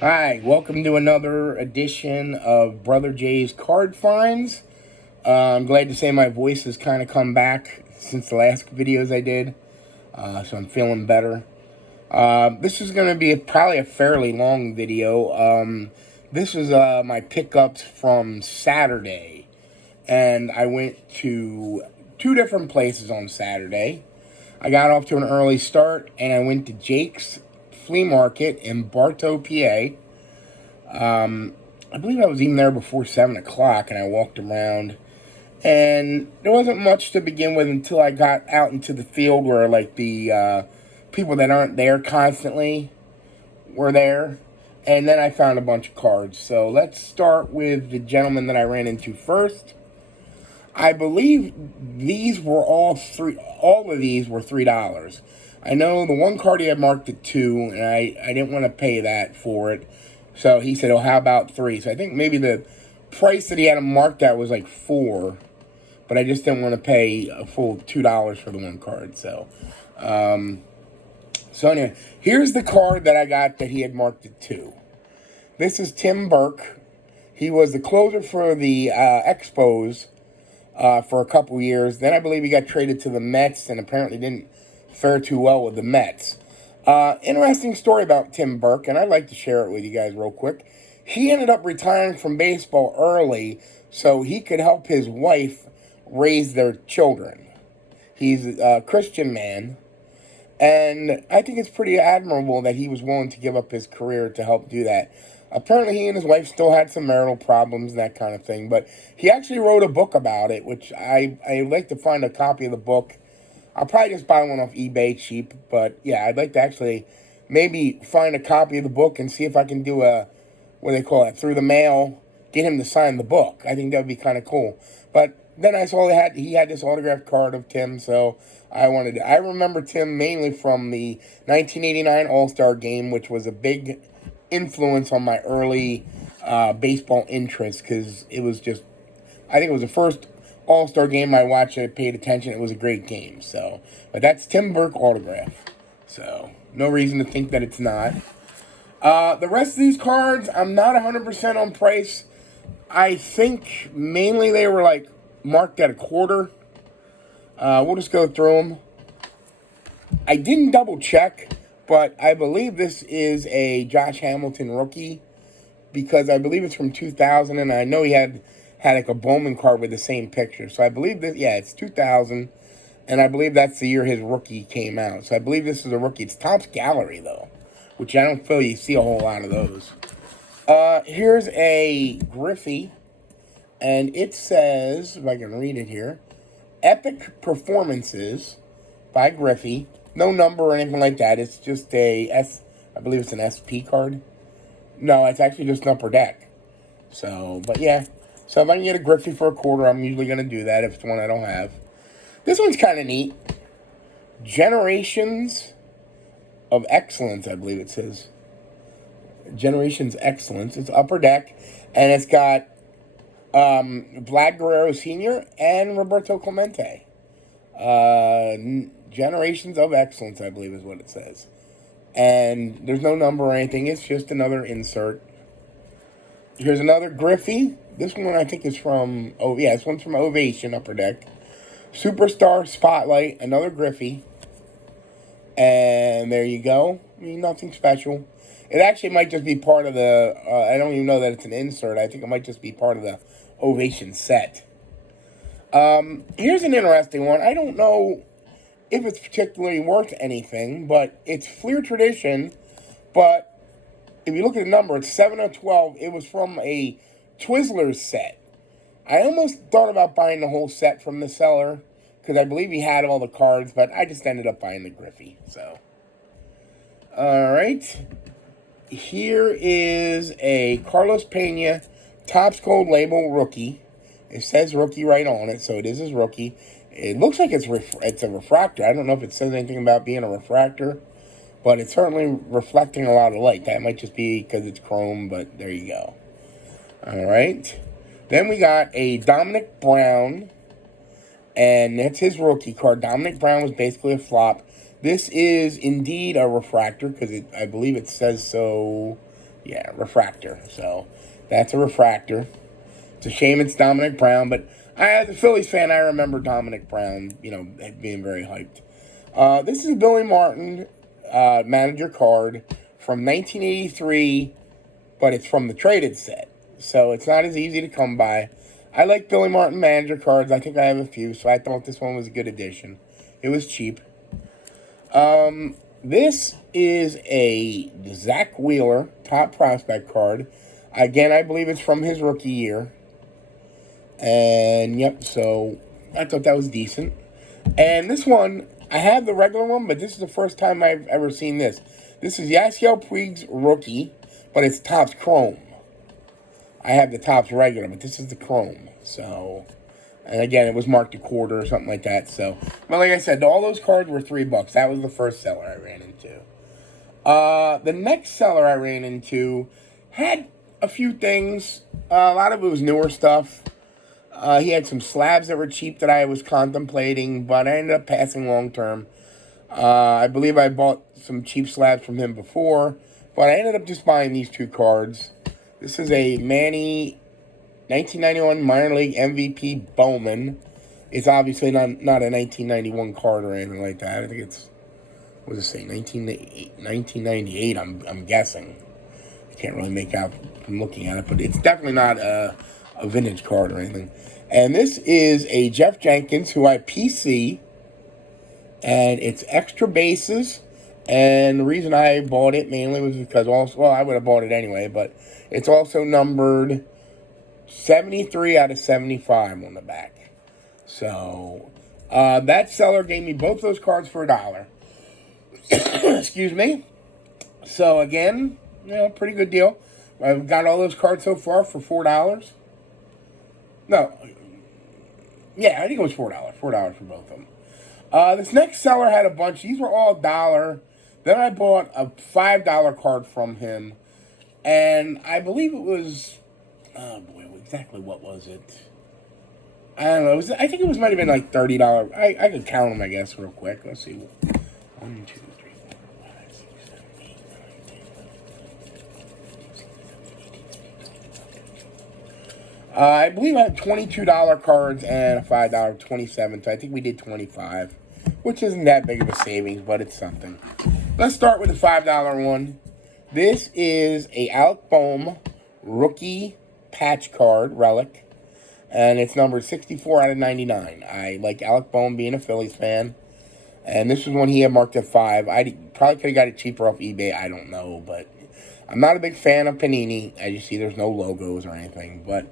Hi, welcome to another edition of Brother Jay's Card Finds. I'm glad to say my voice has kind of come back since the last videos I did, so I'm feeling better. This is going to be probably a fairly long video. This is my pickups from Saturday, and I went to two different places on Saturday. I got off to an early start, and I went to Jake's Flea Market in Barto, PA. I believe I was even there before 7 o'clock, and I walked around. And there wasn't much to begin with until I got out into the field where, like, the people that aren't there constantly were there. And then I found a bunch of cards. So let's start with the gentleman that I ran into first. I believe these were all of these were $3. I know the one card he had marked at 2, and I didn't want to pay that for it. So he said, oh, how about 3? So I think maybe the price that he had him marked at was like 4. But I just didn't want to pay a full $2 for the one card. So anyway, here's the card that I got that he had marked at 2. This is Tim Burke. He was the closer for the Expos for a couple years. Then I believe he got traded to the Mets and apparently didn't fare too well with the Mets. Interesting story about Tim Burke, and I'd like to share it with you guys real quick. He ended up retiring from baseball early so he could help his wife raise their children. He's a Christian man, and I think it's pretty admirable that he was willing to give up his career to help do that. Apparently, he and his wife still had some marital problems and that kind of thing, but he actually wrote a book about it, which I'd like to find a copy of the book. I'll probably just buy one off eBay cheap, but yeah, I'd like to actually maybe find a copy of the book and see if I can do what do they call it, through the mail, get him to sign the book. I think that would be kind of cool. But then I saw he had this autographed card of Tim, so I remember Tim mainly from the 1989 All-Star Game, which was a big influence on my early baseball interest, because I think it was the first All-Star Game I watched and I paid attention. It was a great game. So, but that's Tim Burke autograph. So, no reason to think that it's not. The rest of these cards, I'm not 100% on price. I think mainly they were like marked at a quarter. We'll just go through them. I didn't double check, but I believe this is a Josh Hamilton rookie because I believe it's from 2000, and I know he had like a Bowman card with the same picture. So I believe this, yeah, it's 2000, and I believe that's the year his rookie came out. So I believe this is a rookie. It's Topps Gallery, though, which I don't feel you see a whole lot of those. Here's a Griffey, and it says, if I can read it here, Epic Performances by Griffey. No number or anything like that. It's just I believe it's an SP card. No, it's actually just an upper deck. So, but yeah. So if I can get a Griffey for a quarter, I'm usually going to do that if it's one I don't have. This one's kind of neat. Generations of Excellence, I believe it says. Generations Excellence. It's upper deck, and it's got Vlad Guerrero Sr. and Roberto Clemente. Generations of Excellence, I believe is what it says. And there's no number or anything. It's just another insert. Here's another Griffey. This one I think is from, this one's from Ovation, upper deck. Superstar Spotlight, another Griffey. And there you go. I mean, nothing special. It actually might just be part of the, I don't even know that it's an insert. I think it might just be part of the Ovation set. Here's an interesting one. I don't know if it's particularly worth anything, but it's Fleer Tradition. But if you look at the number, it's 7 of 12. It was from a Twizzlers set. I almost thought about buying the whole set from the seller because I believe he had all the cards, but I just ended up buying the Griffey. So, all right. Here is a Carlos Pena Topps Gold Label rookie. It says rookie right on it, so it is his rookie. It looks like it's a refractor. I don't know if it says anything about being a refractor, but it's certainly reflecting a lot of light. That might just be because it's chrome, but there you go. All right. Then we got a Dominic Brown, and that's his rookie card. Dominic Brown was basically a flop. This is indeed a refractor because I believe it says so Yeah, refractor. So that's a refractor. It's a shame it's Dominic Brown, but as a Phillies fan, I remember Dominic Brown, being very hyped. This is a Billy Martin manager card from 1983, but it's from the traded set. So it's not as easy to come by. I like Billy Martin manager cards. I think I have a few, so I thought this one was a good addition. It was cheap. This is a Zach Wheeler top prospect card. Again, I believe it's from his rookie year. And, yep, so I thought that was decent. And this one, I have the regular one, but this is the first time I've ever seen this. This is Yasiel Puig's rookie, but it's Topps Chrome. I have the Topps regular, but this is the Chrome. So, and again, it was marked a quarter or something like that. So, but like I said, all those cards were $3. That was the first seller I ran into. The next seller I ran into had a few things. A lot of it was newer stuff. He had some slabs that were cheap that I was contemplating, but I ended up passing long term. I believe I bought some cheap slabs from him before, but I ended up just buying these two cards. This is a Manny 1991 minor league MVP Bowman. It's obviously not a 1991 card or anything like that. I think it's, what does it say, 1998, I'm guessing. I can't really make out from looking at it, but it's definitely not a vintage card or anything. And this is a Jeff Jenkins, who I PC, and it's extra bases. And the reason I bought it mainly was because also, well, I would have bought it anyway, but it's also numbered 73 out of 75 on the back. So, that seller gave me both those cards for $1. Excuse me. So, again, pretty good deal. I've got all those cards so far for $4. No. Yeah, I think it was $4. $4 for both of them. This next seller had a bunch. These were all $1. Then I bought a $5 card from him. And I believe it was, oh boy, exactly what was it? I don't know. I think it might have been like $30. I could count them, I guess, real quick. Let's see. 1, 2, 3, 4, 5, 6, 7, 8, 9, 10. I believe I had $22 cards and a $5, 27. So I think we did 25, which isn't that big of a savings, but it's something. Let's start with the $5 one. This is a Alec Bohm rookie patch card relic, and it's numbered 64 out of 99. I like Alec Bohm, being a Phillies fan, and this was one he had marked at 5. I probably could have got it cheaper off eBay. I don't know, but I'm not a big fan of Panini. As you see, there's no logos or anything, but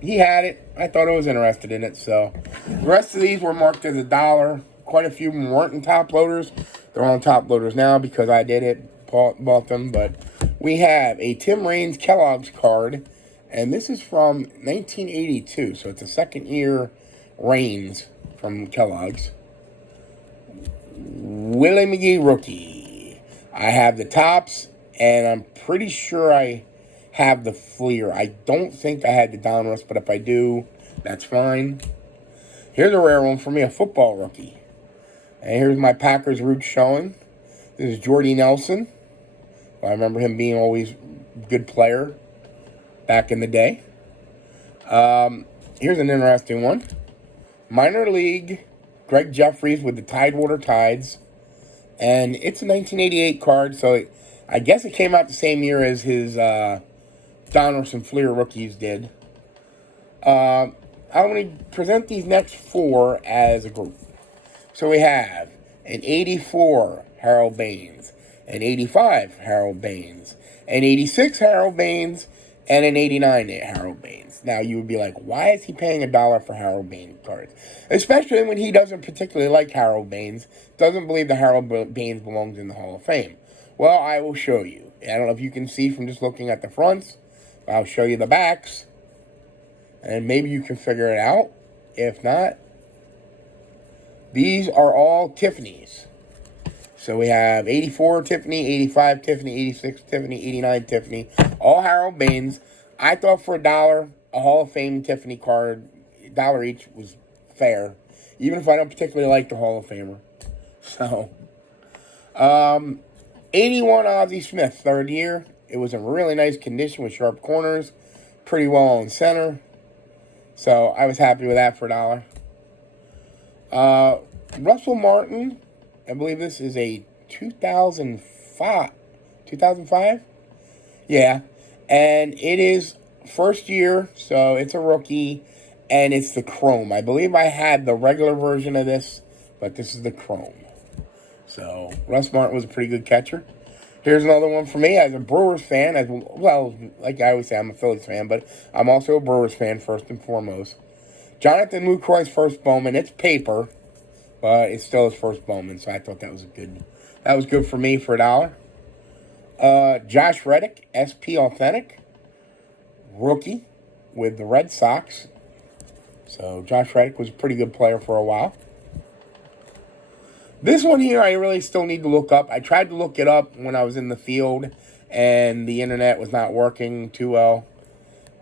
he had it. I thought I was interested in it, so the rest of these were marked as $1. Quite a few of them weren't in top loaders. They're on top loaders now because I did it. Bought them, but we have a Tim Raines Kellogg's card, and this is from 1982, so it's a second year Raines from Kellogg's. Willie McGee rookie. I have the tops, and I'm pretty sure I have the Flea. I don't think I had the Donruss, but if I do, that's fine. Here's a rare one for me, a football rookie. And here's my Packers roots showing. This is Jordy Nelson. I remember him being always a good player back in the day. Here's an interesting one. Minor league, Greg Jeffries with the Tidewater Tides. And it's a 1988 card, so I guess it came out the same year as his Donruss and Flea rookies did. I'm going to present these next 4 as a group. So we have an 84 Harold Baines, an 85 Harold Baines, an 86 Harold Baines, and an 89 Harold Baines. Now, you would be like, why is he paying $1 for Harold Baines cards? Especially when he doesn't particularly like Harold Baines, doesn't believe that Harold Baines belongs in the Hall of Fame. Well, I will show you. I don't know if you can see from just looking at the fronts. I'll show you the backs, and maybe you can figure it out. If not, these are all Tiffany's. So we have 84 Tiffany, 85 Tiffany, 86 Tiffany, 89 Tiffany, all Harold Baines. I thought for $1, a Hall of Fame Tiffany card, $1 each, was fair, even if I don't particularly like the Hall of Famer. So, 81 Ozzie Smith, third year. It was in really nice condition with sharp corners, pretty well on center. So I was happy with that for $1. Russell Martin, I believe this is a 2005. 2005? Yeah. And it is first year, so it's a rookie, and it's the Chrome. I believe I had the regular version of this, but this is the Chrome. So Russ Martin was a pretty good catcher. Here's another one for me as a Brewers fan. As well, like I always say, I'm a Phillies fan, but I'm also a Brewers fan first and foremost. Jonathan Lucroy's first Bowman. It's paper, but it's still his first Bowman, so I thought that was good. That was good for me for $1. Josh Reddick, SP Authentic, rookie with the Red Sox. So Josh Reddick was a pretty good player for a while. This one here, I really still need to look up. I tried to look it up when I was in the field, and the internet was not working too well.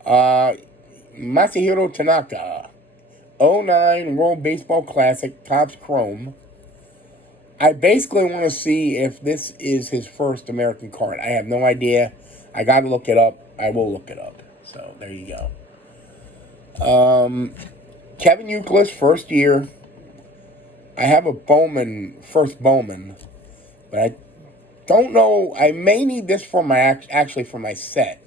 Masahiro Tanaka, 09 World Baseball Classic, Topps Chrome. I basically want to see if this is his first American card. I have no idea. I got to look it up. I will look it up. So, there you go. Kevin Youkilis, first year. I have a Bowman, first Bowman, but I don't know. I may need this for my actually for my set.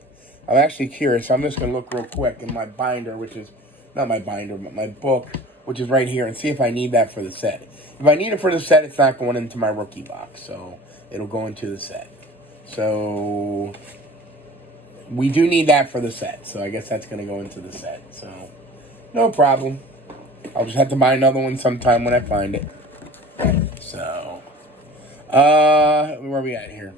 I'm actually curious. I'm just going to look real quick in my binder, which is not my binder, but my book, which is right here, and see if I need that for the set. If I need it for the set, it's not going into my rookie box, so it'll go into the set. So we do need that for the set, so I guess that's going to go into the set. So no problem. I'll just have to buy another one sometime when I find it. So, where are we at here?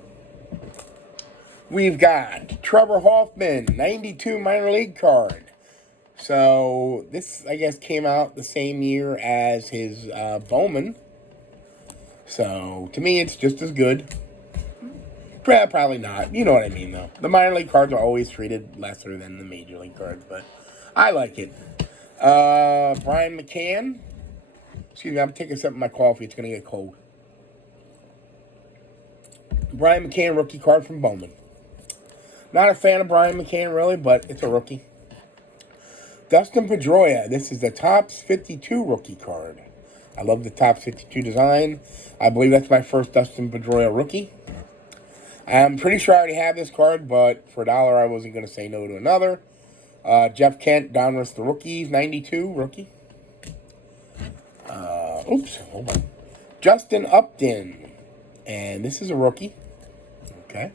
We've got Trevor Hoffman, 92 minor league card. So, this, I guess, came out the same year as his Bowman. So, to me, it's just as good. Probably not. You know what I mean, though. The minor league cards are always treated lesser than the major league cards, but I like it. Brian McCann. Excuse me, I'm taking a sip of my coffee. It's going to get cold. Brian McCann, rookie card from Bowman. Not a fan of Brian McCann, really, but it's a rookie. Dustin Pedroia. This is the Topps 52 rookie card. I love the Topps 52 design. I believe that's my first Dustin Pedroia rookie. I'm pretty sure I already have this card, but for $1, I wasn't going to say no to another. Jeff Kent, Donruss the Rookies, 92, rookie. Hold on. Justin Upton, and this is a rookie. Okay.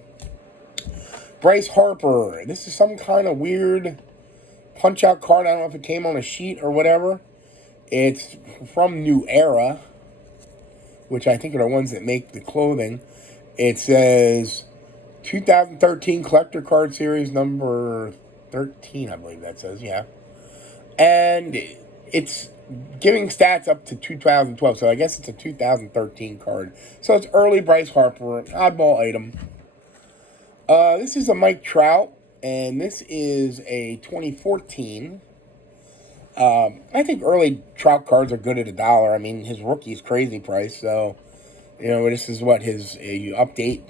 Bryce Harper, this is some kind of weird punch-out card. I don't know if it came on a sheet or whatever. It's from New Era, which I think are the ones that make the clothing. It says 2013 Collector Card Series number 13, I believe that says, yeah. And it's giving stats up to 2012, so I guess it's a 2013 card. So it's early Bryce Harper, an oddball item. This is a Mike Trout, and this is a 2014. I think early Trout cards are good at $1. I mean, his rookie is crazy price, so, you know, this is what his update,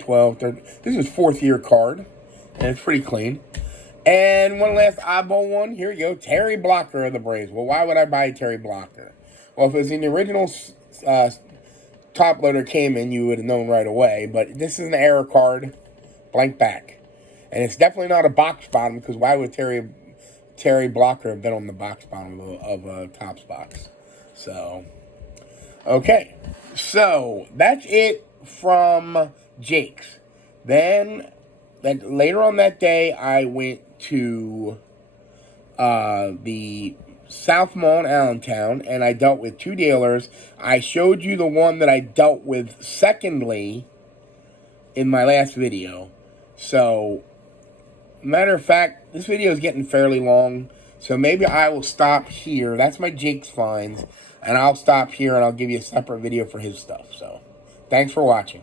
12, 13. This is his fourth year card. And it's pretty clean. And one last oddball one. Here you go. Terry Blocker of the Braves. Well, why would I buy Terry Blocker? Well, if it was in the original top loader came in, you would have known right away. But this is an error card. Blank back. And it's definitely not a box bottom, because why would Terry Blocker have been on the box bottom of a Topps box? So, okay. So, that's it from Jake's. Then later on that day, I went to the South Mall in Allentown, and I dealt with two dealers. I showed you the one that I dealt with secondly in my last video. So, matter of fact, this video is getting fairly long, so maybe I will stop here. That's my Jake's finds, and I'll stop here, and I'll give you a separate video for his stuff. So, thanks for watching.